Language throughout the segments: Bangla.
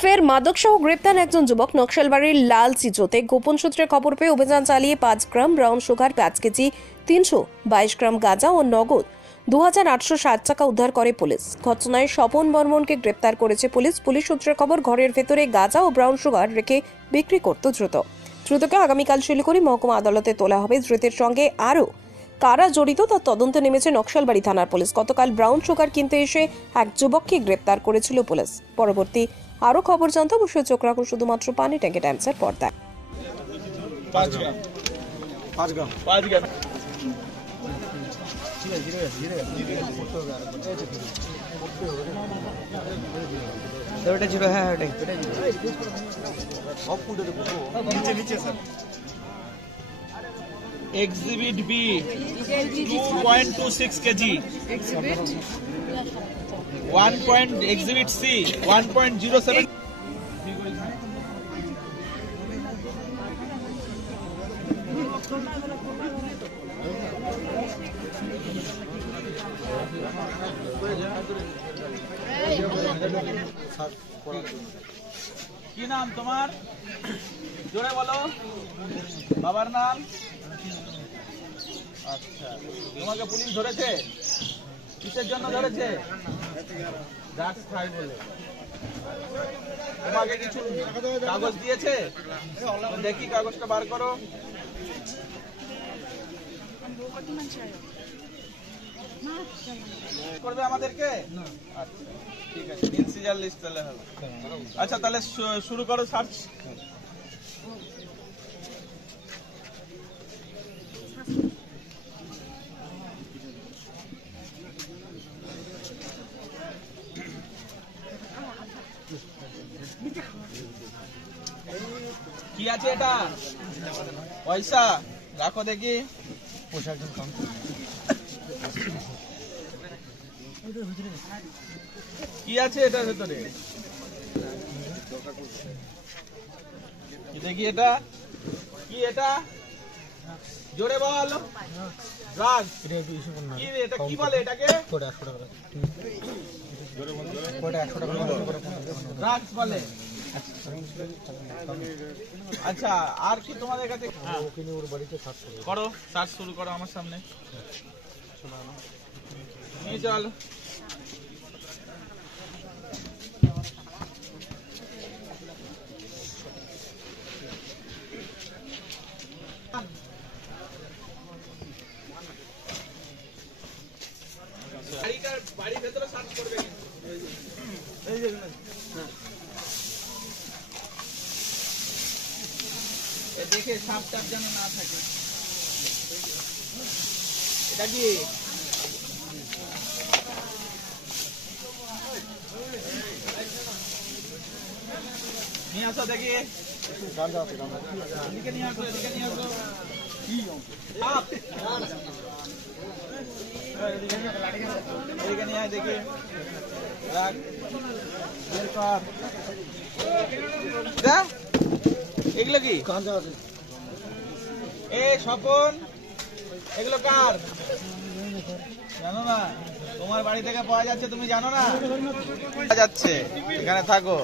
ফের মাদকসহ গ্রেপ্তার একজন যুবক। নকশালবাড়ির লাল চিচোতে গোপন সূত্রে খবর পেয়ে অভিযান চালিয়ে 5 গ্রাম ব্রাউন সুগার, 5 কেজি 322 গ্রাম গাঁজা ও নগদ 2860 টাকা উদ্ধার করে পুলিশ। ঘটনায় স্বপন বর্মনকে গ্রেপ্তার করেছে পুলিশ। পুলিশ সূত্রে খবর, ঘরের ভেতরে গাঁজা ও ব্রাউন সুগার রেখে বিক্রি করত দ্রুতকে আগামীকাল শিলিগুড়ি মহকুমা আদালতে তোলা হবে। ধৃতের সঙ্গে আরও কারা জড়িত তার তদন্তে নেমেছে নকশালবাড়ি থানার পুলিশ। গতকাল ব্রাউন সুগার কিনতে এসে এক যুবককে গ্রেপ্তার করেছিল পুলিশ। পরবর্তী আরো খবর জানতে অবশ্যই চোখ রাখুন শুধুমাত্র পানি ট্যাঙ্কি টাইমসের পর্দায়। 5 গ্রাম ওটা ছিল। হ্যাঁ ওটাই exhibit B 2.26 KG, exhibit C 1.07। কি নাম তোমার? জোরে বলো। বাবার নাম? আচ্ছা, তোমাকে পুলিশ ধরেছে? কিসের জন্য ধরেছে? ড্রাগস খাই বলে। তোমাকে কিছু কাগজ দিয়েছে? দেখি কাগজটা বার করো। করবে আমাদেরকে? আচ্ছা ঠিক আছে, ইনসিজার লিস্ট তাহলে হবে। আচ্ছা তাহলে শুরু করো সার্চ। কি আছে এটা? পয়সা রাখো দেখি। কি আছে এটার ভেতরে? দেখি এটা কি? এটা জোরে বল। ড্রাগস। কি এটা কি বলে এটাকে? ড্রাগস বলে। আচ্ছা আর কি তোমাদের কাছে? করো সার্চ শুরু করো আমার সামনে। নিয়ে চল। বাড়ির ভেতরে সার্চ করবে দেখে সাপ টাপ যেন না থাকে। এটা কি? নিয়ে আসো দেখি। এদিকে নিয়ে আসো, এদিকে নিয়ে আসো। এদিকে নিয়ে আয় দেখি। এগুলো কি? এ স্বপন, এগুলো কার? জানো না? তোমার বাড়ি থেকে পাওয়া যাচ্ছে, তুমি জানো না? পাওয়া যাচ্ছে, এখানে থাকো।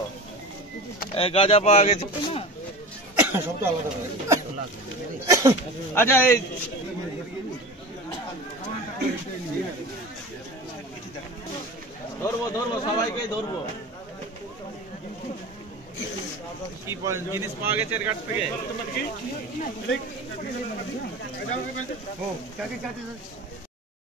গাঁজা পাওয়া গেছে। আচ্ছা এই ধরবো ধরবো, সবাইকে ধরবো। কি জিনিস পাওয়া গেছে এর কাছ থেকে?